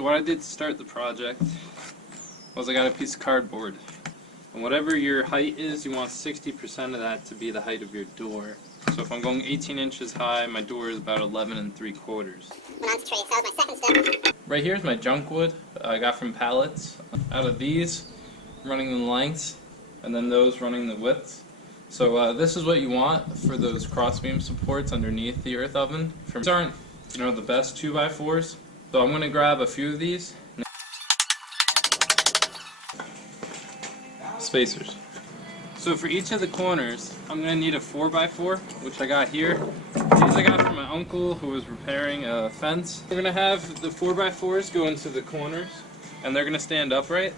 So what I did to start the project was I got a piece of cardboard. And whatever your height is, you want 60% of that to be the height of your door. So if I'm going 18 inches high, my door is about 11 3/4. Went on to trace. That was my second step. Right here is my junk wood I got from pallets. Out of these, running the lengths, and then those running the widths. So this is what you want for those crossbeam supports underneath the earth oven. These aren't, the best 2x4s. So I'm going to grab a few of these. Spacers. So for each of the corners, I'm going to need a 4x4, which I got here. These I got from my uncle who was repairing a fence. We're going to have the 4x4s go into the corners, and they're going to stand upright.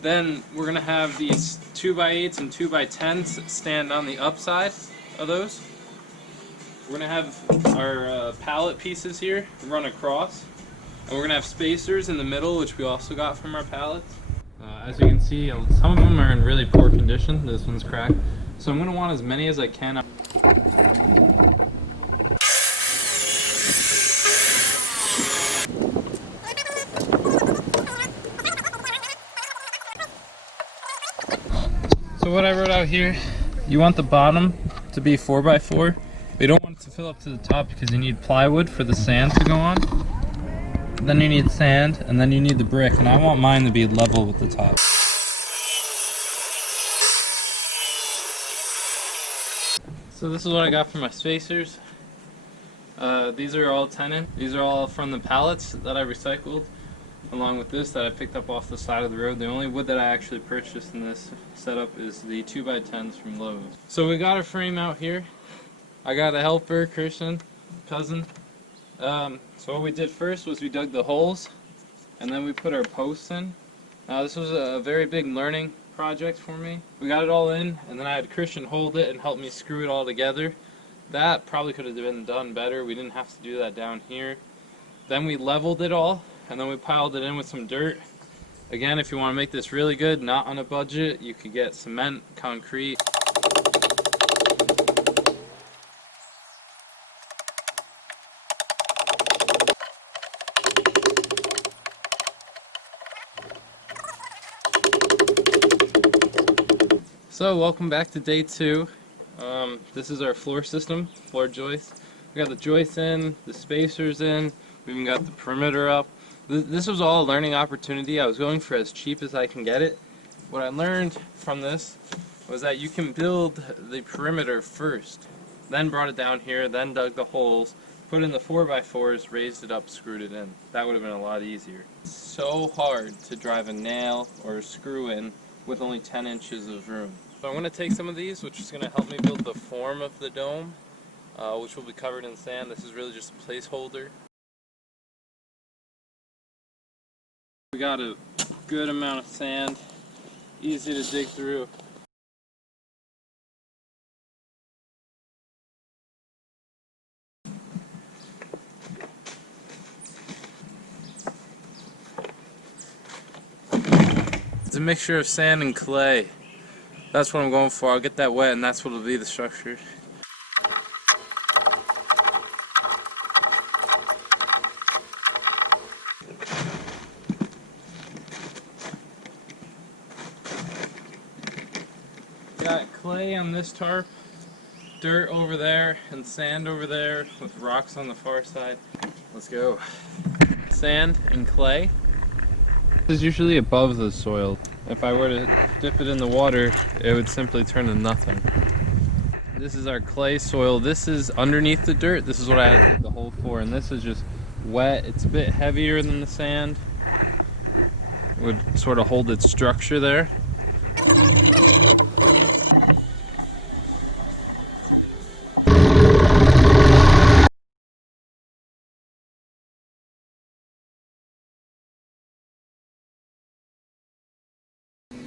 Then we're going to have these 2x8s and 2x10s stand on the upside of those. We're going to have our pallet pieces here run across. And we're going to have spacers in the middle, which we also got from our pallets. As you can see, some of them are in really poor condition. This one's cracked. So I'm going to want as many as I can. So what I wrote out here, you want the bottom to be 4x4. But you don't want it to fill up to the top because you need plywood for the sand to go on. Then you need sand, and then you need the brick, and I want mine to be level with the top. So this is what I got for my spacers. These are all 10-inch. These are all from the pallets that I recycled, along with this that I picked up off the side of the road. The only wood that I actually purchased in this setup is the 2x10s from Lowe's. So we got our frame out here. I got a helper, Christian, cousin. So what we did first was we dug the holes, and then we put our posts in. Now this was a very big learning project for me. We got it all in, and then I had Christian hold it and help me screw it all together. That probably could have been done better. We didn't have to do that down here. Then we leveled it all, and then we piled it in with some dirt. Again, if you want to make this really good, not on a budget, you could get cement, concrete. So welcome back to day 2. This is our floor system, floor joist. We got the joists in, the spacers in, we even got the perimeter up. This was all a learning opportunity. I was going for as cheap as I can get it. What I learned from this was that you can build the perimeter first, then brought it down here, then dug the holes, put in the 4x4s, raised it up, screwed it in. That would have been a lot easier. It's so hard to drive a nail or a screw in with only 10 inches of room. So I'm going to take some of these, which is going to help me build the form of the dome, which will be covered in sand. This is really just a placeholder. We got a good amount of sand, easy to dig through. It's a mixture of sand and clay. That's what I'm going for. I'll get that wet, and that's what will be the structure. Got clay on this tarp, dirt over there, and sand over there with rocks on the far side. Let's go. Sand and clay. This is usually above the soil. If I were to dip it in the water, it would simply turn to nothing. This is our clay soil. This is underneath the dirt. This is what I had to dig the hole for, and this is just wet. It's a bit heavier than the sand. It would sort of hold its structure there.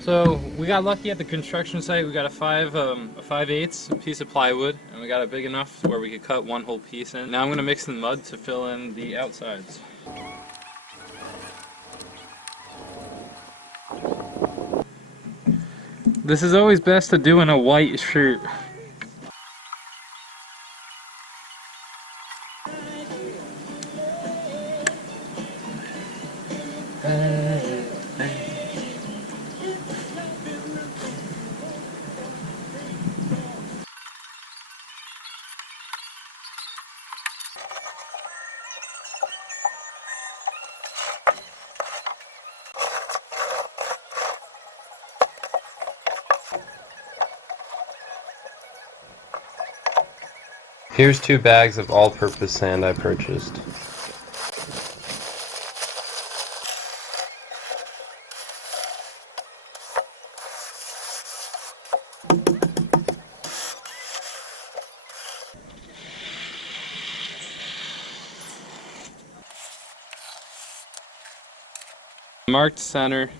So we got lucky at the construction site. We got a 5/8 piece of plywood, and we got it big enough where we could cut one whole piece in. Now I'm going to mix in mud to fill in the outsides. This is always best to do in a white shirt. Here's 2 bags of all-purpose sand I purchased. Marked center,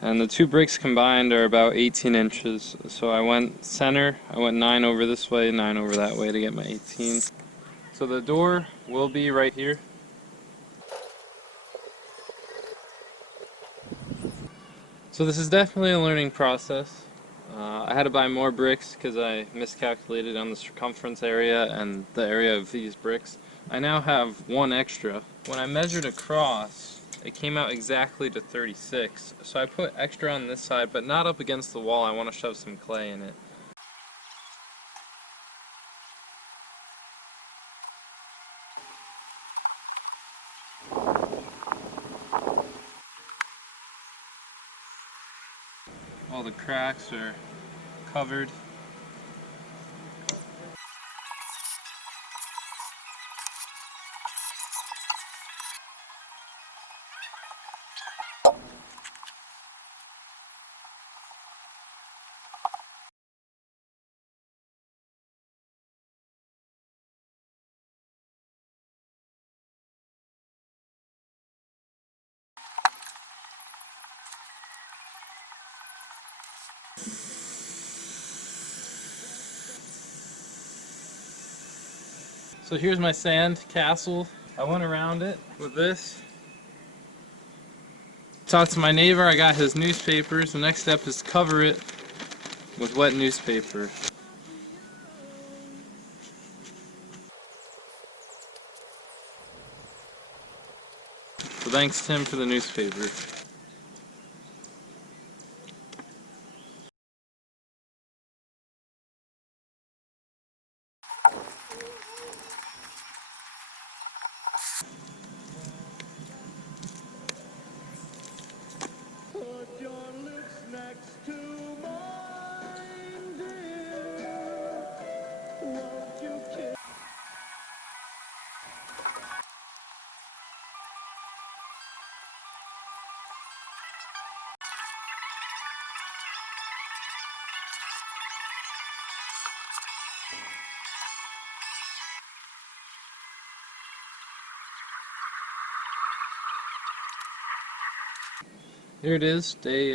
and the 2 bricks combined are about 18 inches. So I went center, I went 9 over this way, 9 over that way to get my 18. So the door will be right here. So this is definitely a learning process. I had to buy more bricks because I miscalculated on the circumference area and the area of these bricks. I now have 1 extra. When I measured across, it came out exactly to 36. So I put extra on this side, but not up against the wall. I want to shove some clay in it. All the cracks are covered. So here's my sand castle. I went around it with this. Talked to my neighbor, I got his newspapers. The next step is to cover it with wet newspaper. So thanks Tim for the newspaper. Here it is, day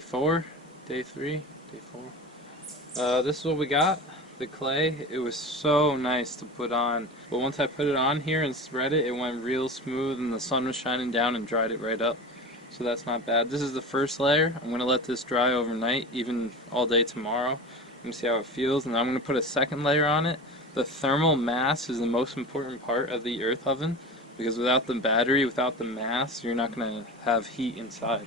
4, day 3, day 4. This is what we got, the clay. It was so nice to put on, but once I put it on here and spread it, it went real smooth and the sun was shining down and dried it right up. So that's not bad. This is the first layer. I'm going to let this dry overnight, even all day tomorrow. I'm going to see how it feels, and I'm going to put a second layer on it. The thermal mass is the most important part of the earth oven, because without the battery, without the mass, you're not going to have heat inside.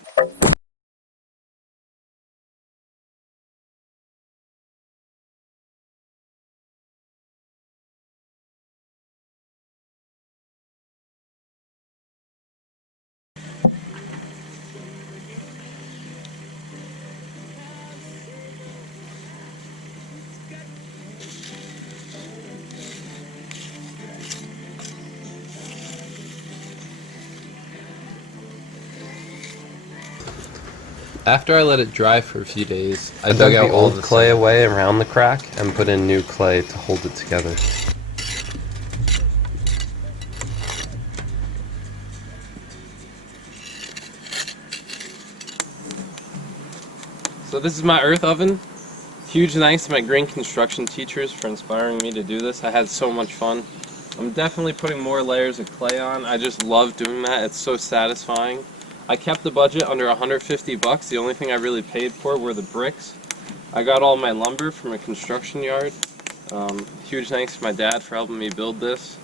After I let it dry for a few days, I dug out old clay away around the crack and put in new clay to hold it together. So this is my earth oven. Huge thanks to my green construction teachers for inspiring me to do this. I had so much fun. I'm definitely putting more layers of clay on. I just love doing that. It's so satisfying. I kept the budget under 150 bucks. The only thing I really paid for were the bricks. I got all my lumber from a construction yard. Huge thanks to my dad for helping me build this.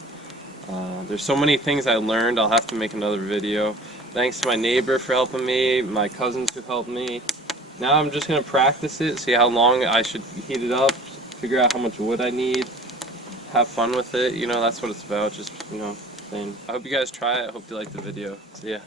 There's so many things I learned. I'll have to make another video. Thanks to my neighbor for helping me, my cousins who helped me. Now I'm just going to practice it, see how long I should heat it up, figure out how much wood I need, have fun with it. You know, that's what it's about, just, you know, thing. I hope you guys try it. I hope you like the video. See ya.